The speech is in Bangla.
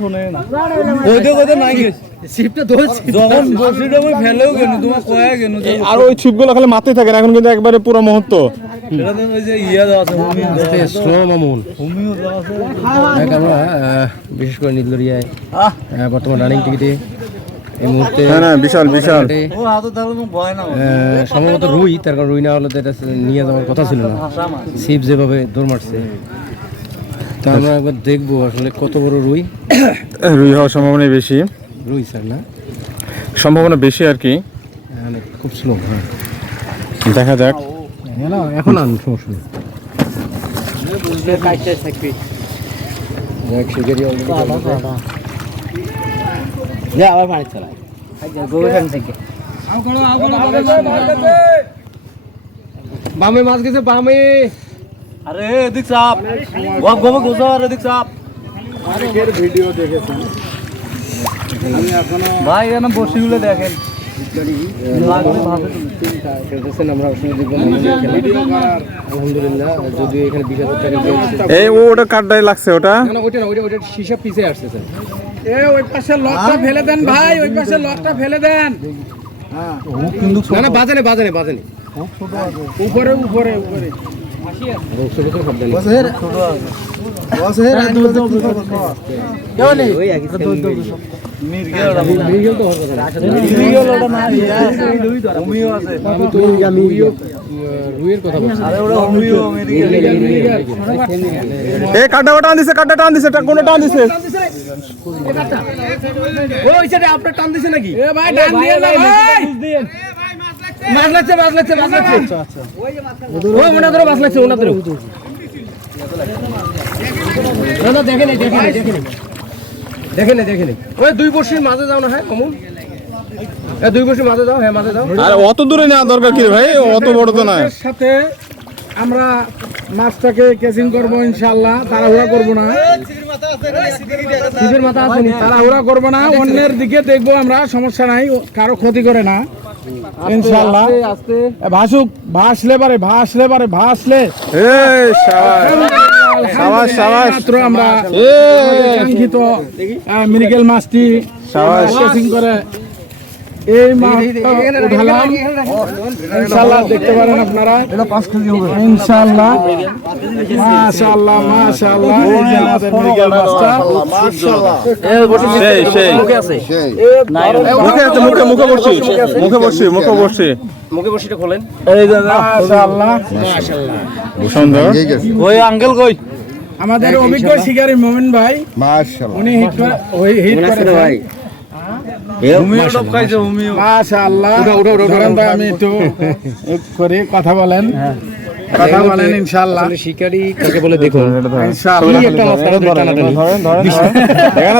শোনে না ওইদিকে কথা নাই শিপটা ধরছি যখন বসিটা আমি ফেলেও কেন তোমার কয়া কেন আর ওই ছিপগুলো খালি মাথায় থাকে না, এখন কিন্তু একবারে পুরো মুহূর্ত। এটা তো ওই যে ইয়া দেওয়া আছে হোমিও স্লো মামুন হোমিও দেওয়া আছে আমরা বিশেষ করে নীলদরিয়ায় বর্তমান রানিং টিকিটে এই মুহূর্তে না বিশাল বিশাল ও হাতে তাহলে ভয় না সম্ভবত রুই, তার কারণ রুই না হলে তো এটা নিয়ে যাওয়ার কথা ছিল না। ছিপ যেভাবে দৌড় মারছে, তা আমরা একবার দেখবো আসলে কত বড় রুই। রুই হওয়ার সম্ভাবনা বেশি, রুই স্যার না, সম্ভাবনা বেশি আর কি। খুব স্লো। হ্যাঁ দেখা যাক। এখন আন, সমস্যা নেই। আবার পানি চালায় বামে মাছ গেছে, বামে। আরে এদিক চাপ গপ গপ গোসা আর এদিক চাপ ভিডিও দেখেছেন ভাই এখানে বসিগুলো দেখেন আমরা আলহামদুলিল্লাহ, যদি এখানে 20,000 টাকা এই ওটা কাটটাই লাগছে, ওটা ওইটা হিসাব পিছিয়ে আসছে স্যার। ওই পাশে লকটা ফেলে দেন ভাই, ওই পাশে লকটা ফেলে দেন। না বাজানে উপরে উপরে উপরে রুইয়ের কথা বলছি। এই কাটা টান দিছে, কাটা টান দিছে, কোন টান দিছে? ওই সাইডে আপনার টান দিছে নাকি? এ ভাই ডান দিয়ে না ভাই, মাছ লাগছে। ওই মনে ধরো মাছ লাগছে, ওনা ধরো। না দেখে নেই। ওই 2 বছর মাঝে যাও না। হ্যাঁ মামুন, 2 বছর মাঝে যাও। হ্যাঁ মাঝে যাও। আর অত দূরে নেওয়া দরকার কি ভাই, অত বড় তো না। এর সাথে আমরা মাছটাকে কেচিং করবো ইনশাআল্লাহ, তাড়াহুড়া করবো না। সিপের মাথা আছে নি? তাড়াহুড়া করবো না, অন্যের দিকে দেখবো আমরা, সমস্যা নাই, কারো ক্ষতি করে না ইনশাআল্লাহ। আস্তে ভাসুক, ভাসলে ভাসলে এই শাবাশ শাবাশ, মাত্র আমরা এই কাঙ্ক্ষিত মিরিকেল মাছটি শাবাশ। কেচিং করে এই মাছটা উঠালাম ইনশাআল্লাহ। দেখতে পারেন আপনারা ইনশাআল্লাহ। মাশাআল্লাহ মাশাআল্লাহ, এই যে আমাদের মিরিকেল মাছটা সেই মুখে আছে। মুখে বসছি। মুখে বসিটা খোলেন। এই যে মাশাআল্লাহ। সুন্দর। ওই আঙ্কেল কই আমাদের অভিজ্ঞ শিকারী মোমিন ভাই, উনি হিট করে ভাই। হোমিও টপ খাইছে হোমিও মাশাআল্লাহ। ধরেন ভাই, আমি একটু করে কথা বলেন ইনশাআল্লাহ। শিকারি কাকে বলে দেখুন ইনশাআল্লাহ। একটা মাছ টানাটানি। ধরেন